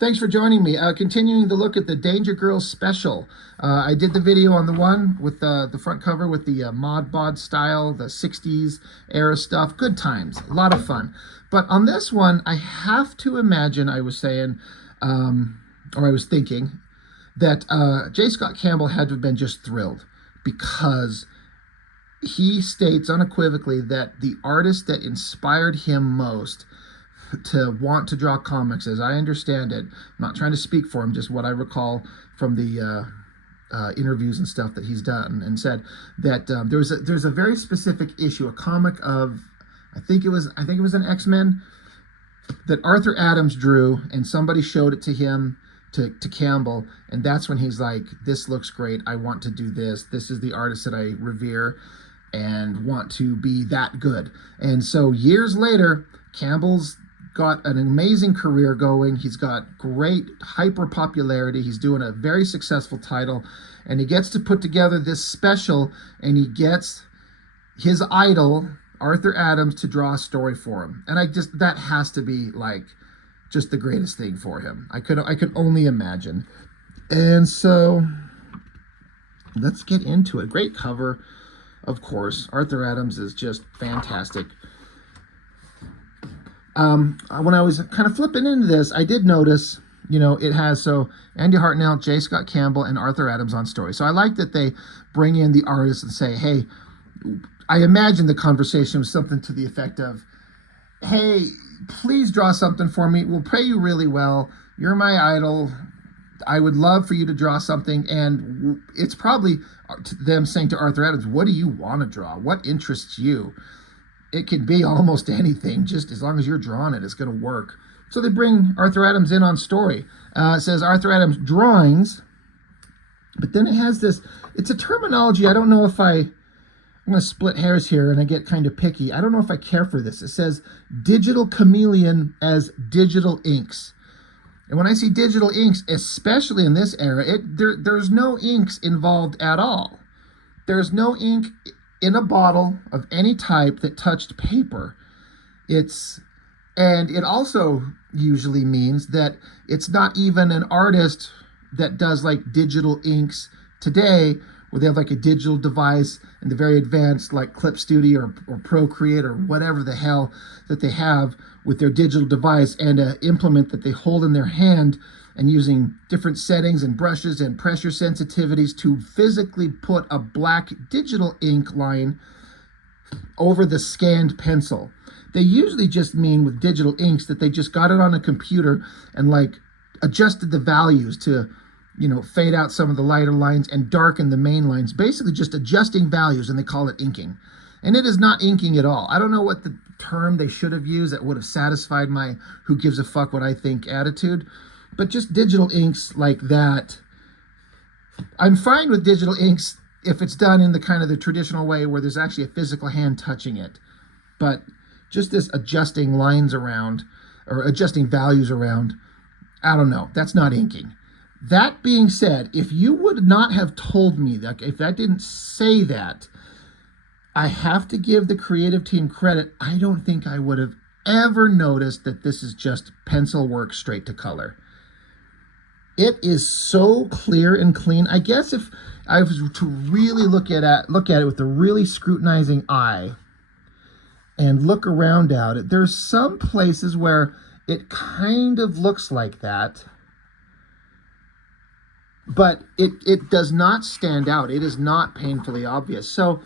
Thanks for joining me. Continuing to look at the Danger Girls special. I did the video on the one with the front cover with the Mod Bod style, the 60s era stuff. Good times, a lot of fun. But on this one, I have to imagine, I was saying, or I was thinking, that J. Scott Campbell had to have been just thrilled, because he states unequivocally that the artist that inspired him most to want to draw comics, as I understand it, I'm not trying to speak for him, just what I recall from the interviews and stuff that he's done, and said that there's a very specific issue, a comic of, I think it was an X-Men that Arthur Adams drew, and somebody showed it to him, to Campbell, and that's when he's like, this looks great, I want to do this. This is the artist that I revere and want to be that good. And so years later, Campbell's got an amazing career going. He's got great hyper popularity. He's doing a very successful title, and he gets to put together this special, and he gets his idol Arthur Adams to draw a story for him. And that has to be like just the greatest thing for him. I could only imagine. And so let's get into it. Great cover, of course. Arthur Adams is just fantastic. When I was kind of flipping into this, I did notice, it has, Andy Hartnell, J. Scott Campbell, and Arthur Adams on story. So I like that they bring in the artists and say, hey, I imagine the conversation was something to the effect of, hey, please draw something for me. We'll pay you really well. You're my idol. I would love for you to draw something. And it's probably them saying to Arthur Adams, what do you want to draw? What interests you? It can be almost anything, just as long as you're drawing it, it's going to work. So they bring Arthur Adams in on story. It says Arthur Adams drawings, but then it has this, it's a terminology, I don't know if I'm going to split hairs here and I get kind of picky. I don't know if I care for this. It says digital chameleon as digital inks. And when I see digital inks, especially in this era, there's no inks involved at all. There's no ink in a bottle of any type that touched paper. And it also usually means that it's not even an artist that does like digital inks today, where they have like a digital device and the very advanced like Clip Studio or Procreate or whatever the hell that they have with their digital device, and an implement that they hold in their hand, and using different settings and brushes and pressure sensitivities to physically put a black digital ink line over the scanned pencil. They usually just mean with digital inks that they just got it on a computer and like adjusted the values to, fade out some of the lighter lines and darken the main lines, basically just adjusting values, and they call it inking. And it is not inking at all. I don't know what the term they should have used that would have satisfied my who gives a fuck what I think attitude. But just digital inks like that, I'm fine with digital inks if it's done in the kind of the traditional way where there's actually a physical hand touching it. But just this adjusting lines around or adjusting values around, I don't know, that's not inking. That being said, if you would not have told me that, if that didn't say that, I have to give the creative team credit. I don't think I would have ever noticed that this is just pencil work straight to color. It is so clear and clean. I guess if I was to really look at it with a really scrutinizing eye and look around at it, there's some places where it kind of looks like that, but it does not stand out. It is not painfully obvious. So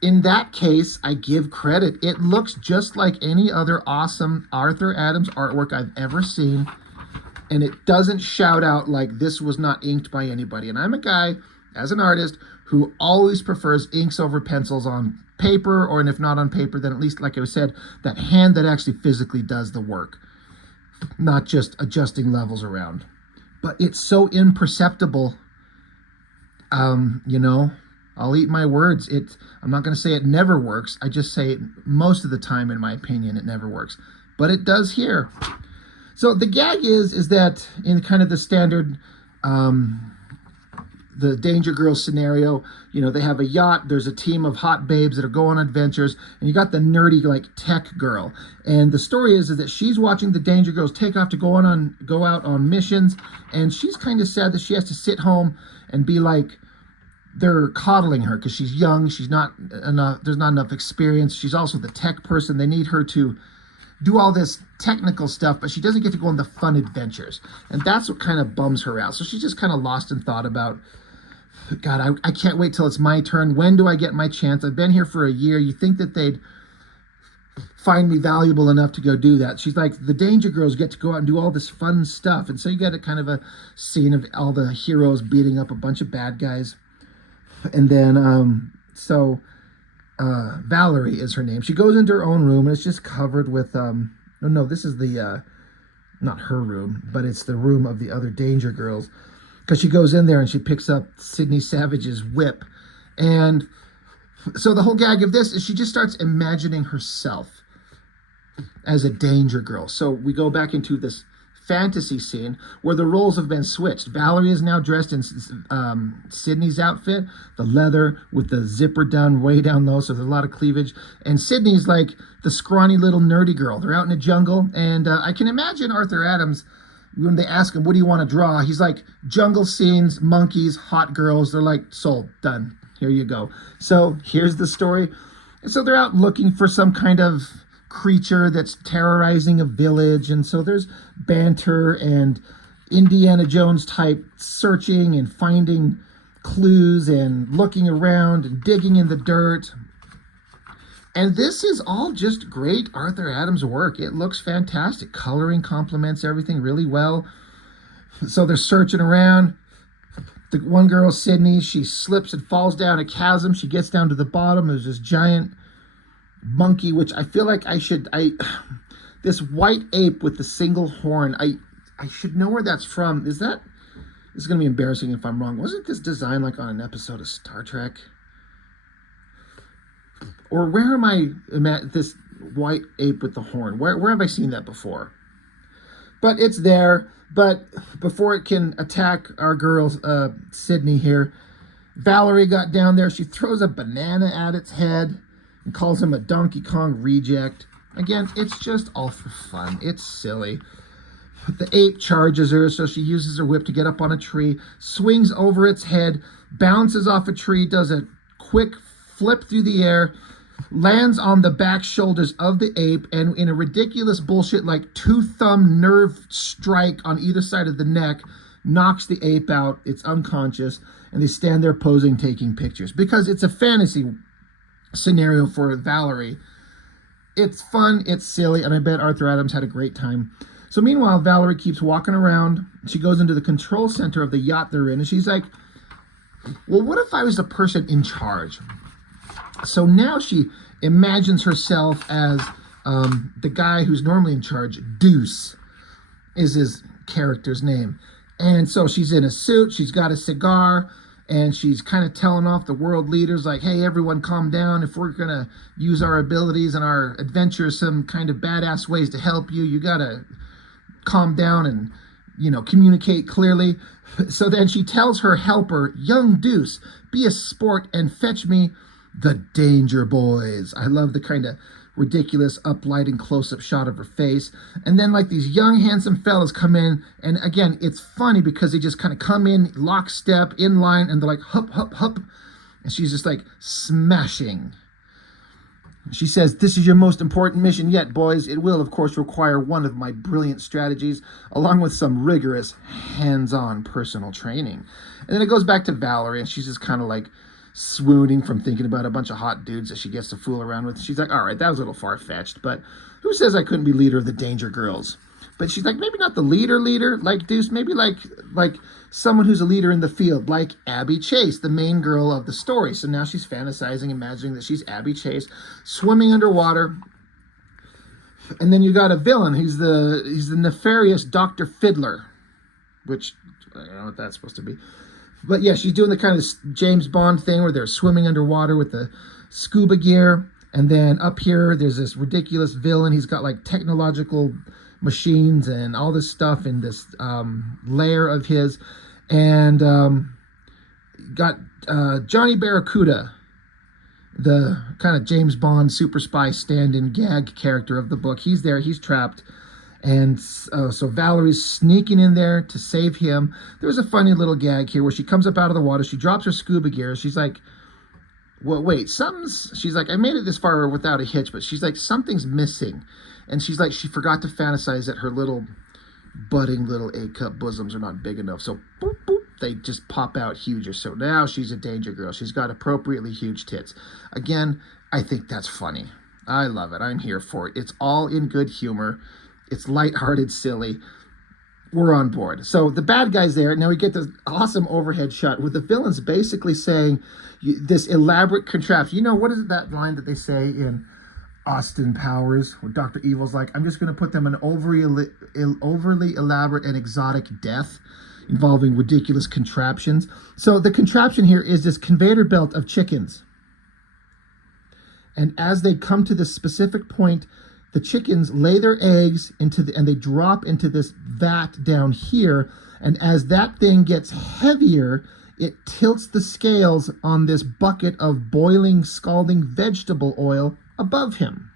in that case, I give credit. It looks just like any other awesome Arthur Adams artwork I've ever seen. And it doesn't shout out like this was not inked by anybody. And I'm a guy, as an artist, who always prefers inks over pencils on paper, or and if not on paper, then at least, like I said, that hand that actually physically does the work, not just adjusting levels around. But it's so imperceptible, I'll eat my words. I'm not going to say it never works. I just say it most of the time, in my opinion, it never works. But it does here. So the gag is that in kind of the standard the Danger Girls scenario. They have a yacht, there's a team of hot babes that are going on adventures, and you got the nerdy like tech girl. And the story is that she's watching the Danger Girls take off to go out on missions, and she's kind of sad that she has to sit home and be like, they're coddling her because she's young, she's not enough, there's not enough experience. She's also the tech person. They need her to do all this technical stuff, but she doesn't get to go on the fun adventures. And that's what kind of bums her out. So she's just kind of lost in thought about, God, I can't wait till it's my turn. When do I get my chance? I've been here for a year. You think that they'd find me valuable enough to go do that. She's like, the Danger Girls get to go out and do all this fun stuff. And so you get a kind of a scene of all the heroes beating up a bunch of bad guys. And then, Valerie is her name. She goes into her own room, and it's just covered with, no, this is the, not her room, but it's the room of the other Danger Girls. Because she goes in there and she picks up Sydney Savage's whip. And so the whole gag of this is she just starts imagining herself as a Danger Girl. So we go back into this fantasy scene where the roles have been switched. Valerie is now dressed in Sydney's outfit, the leather with the zipper done way down low, so there's a lot of cleavage. And Sydney's like the scrawny little nerdy girl. They're out in a jungle, and I can imagine Arthur Adams, when they ask him, what do you want to draw? He's like, jungle scenes, monkeys, hot girls. They're like, sold, done. Here you go. So here's the story. And so they're out looking for some kind of creature that's terrorizing a village, and so there's banter and Indiana Jones type searching and finding clues and looking around and digging in the dirt. And this is all just great Arthur Adams work. It looks fantastic. Coloring complements everything really well. So they're searching around. The one girl, Sydney, she slips and falls down a chasm. She gets down to the bottom. There's this giant monkey, which I feel like this white ape with the single horn, I should know where that's from. This is going to be embarrassing if I'm wrong. Wasn't this designed like on an episode of Star Trek? Or where am I, this white ape with the horn? Where have I seen that before? But it's there. But before it can attack our girl, Sydney here, Valerie got down there. She throws a banana at its head and calls him a Donkey Kong reject. Again, it's just all for fun. It's silly. The ape charges her, so she uses her whip to get up on a tree, swings over its head, bounces off a tree, does a quick flip through the air, lands on the back shoulders of the ape, and in a ridiculous bullshit like two-thumb nerve strike on either side of the neck, knocks the ape out. It's unconscious, and they stand there posing, taking pictures. Because it's a fantasy scenario for Valerie. It's fun, it's silly, and I bet Arthur Adams had a great time. So meanwhile, Valerie keeps walking around. She goes into the control center of the yacht they're in, and she's like, well, what if I was the person in charge? So now she imagines herself as the guy who's normally in charge. Deuce is his character's name. And so she's in a suit, she's got a cigar, and she's kind of telling off the world leaders like, hey, everyone calm down. If we're going to use our abilities and our adventures, some kind of badass ways to help you, you got to calm down and, communicate clearly. So then she tells her helper, young Deuce, be a sport and fetch me the Danger Boys. I love the kind of ridiculous uplight and close-up shot of her face. And then like these young handsome fellas come in, and again it's funny because they just kind of come in lockstep in line, and they're like hup hup hup, and she's just like smashing. She says, this is your most important mission yet, boys. It will of course require one of my brilliant strategies along with some rigorous hands-on personal training. And then it goes back to Valerie, and she's just kind of like swooning from thinking about a bunch of hot dudes that she gets to fool around with. She's like, all right, that was a little far-fetched, but who says I couldn't be leader of the Danger Girls? But she's like, maybe not the leader like Deuce, maybe like someone who's a leader in the field, like Abby Chase, the main girl of the story. So now she's fantasizing, imagining that she's Abby Chase, swimming underwater. And then you got a villain. He's the nefarious Dr. Fiddler, which I don't know what that's supposed to be. But yeah, she's doing the kind of James Bond thing where they're swimming underwater with the scuba gear. And then up here, there's this ridiculous villain. He's got like technological machines and all this stuff in this lair of his. And Got Johnny Barracuda, the kind of James Bond super spy stand-in gag character of the book. He's there. He's trapped. And so Valerie's sneaking in there to save him. There's a funny little gag here where she comes up out of the water. She drops her scuba gear. She's like, well, wait, she's like, I made it this far without a hitch, but she's like, something's missing. And she's like, she forgot to fantasize that her little budding little A-cup bosoms are not big enough. So boop, boop, they just pop out huger. So now she's a danger girl. She's got appropriately huge tits. Again, I think that's funny. I love it. I'm here for it. It's all in good humor. It's lighthearted, silly. We're on board. So the bad guy's there. Now we get this awesome overhead shot with the villains basically saying this elaborate contraption. You know, what is that line that they say in Austin Powers where Dr. Evil's like, I'm just going to put them an overly elaborate and exotic death involving ridiculous contraptions. So the contraption here is this conveyor belt of chickens. And as they come to this specific point, the chickens lay their eggs and they drop into this vat down here. And as that thing gets heavier, it tilts the scales on this bucket of boiling, scalding vegetable oil above him.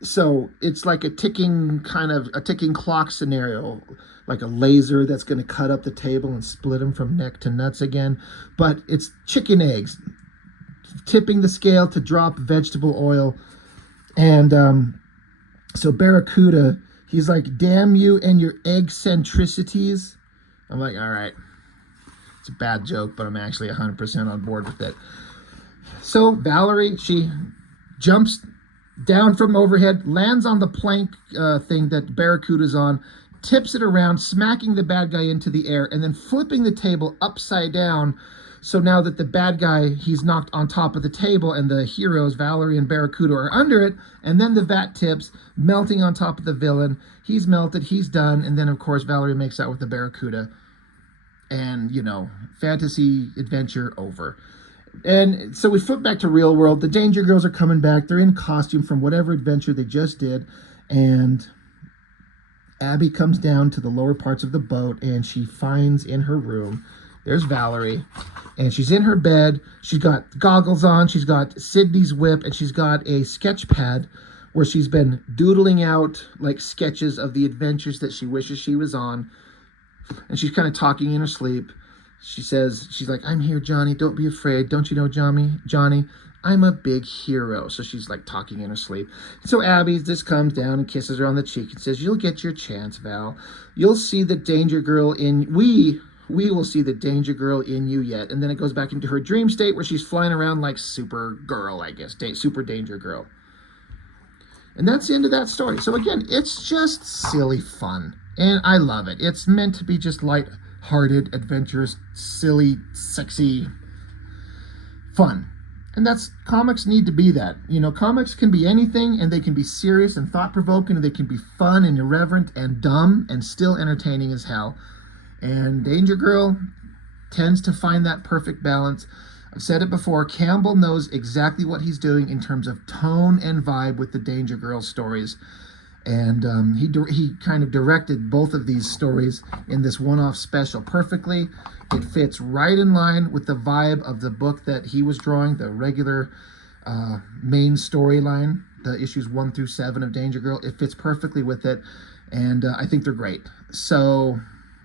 So it's like a ticking clock scenario, like a laser that's going to cut up the table and split them from neck to nuts again. But it's chicken eggs tipping the scale to drop vegetable oil. And so Barracuda, he's like, damn you and your eccentricities. I'm like, all right, it's a bad joke, but I'm actually 100% on board with it. So Valerie, she jumps down from overhead, lands on the plank thing that Barracuda's on, tips it around, smacking the bad guy into the air, and then flipping the table upside down. So now that the bad guy, he's knocked on top of the table, and the heroes, Valerie and Barracuda, are under it, and then the vat tips, melting on top of the villain. He's melted, he's done, and then, of course, Valerie makes out with the Barracuda. And, you know, fantasy adventure over. And so we flip back to real world. The Danger Girls are coming back. They're in costume from whatever adventure they just did. And Abby comes down to the lower parts of the boat, and she finds in her room, there's Valerie, and she's in her bed. She's got goggles on. She's got Sydney's whip, and she's got a sketch pad where she's been doodling out like sketches of the adventures that she wishes she was on. And she's kind of talking in her sleep. She's like, I'm here, Johnny. Don't be afraid. Don't you know, Johnny, I'm a big hero. So she's like talking in her sleep. So Abby just comes down and kisses her on the cheek and says, you'll get your chance, Val. You'll see the Danger Girl in... We will see the Danger Girl in you yet. And then it goes back into her dream state where she's flying around like Super Girl, I guess. Super Danger Girl. And that's the end of that story. So again, it's just silly fun. And I love it. It's meant to be just light-hearted, adventurous, silly, sexy fun. And that's, comics need to be that. You know, comics can be anything, and they can be serious and thought-provoking, and they can be fun and irreverent and dumb and still entertaining as hell. And Danger Girl tends to find that perfect balance. I've said it before, Campbell knows exactly what he's doing in terms of tone and vibe with the Danger Girl stories. And he kind of directed both of these stories in this one-off special perfectly. It fits right in line with the vibe of the book that he was drawing, the regular main storyline, the issues 1 through 7 of Danger Girl. It fits perfectly with it, and I think they're great. So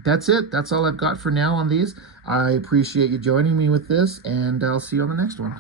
that's it. That's all I've got for now on these. I appreciate you joining me with this, and I'll see you on the next one.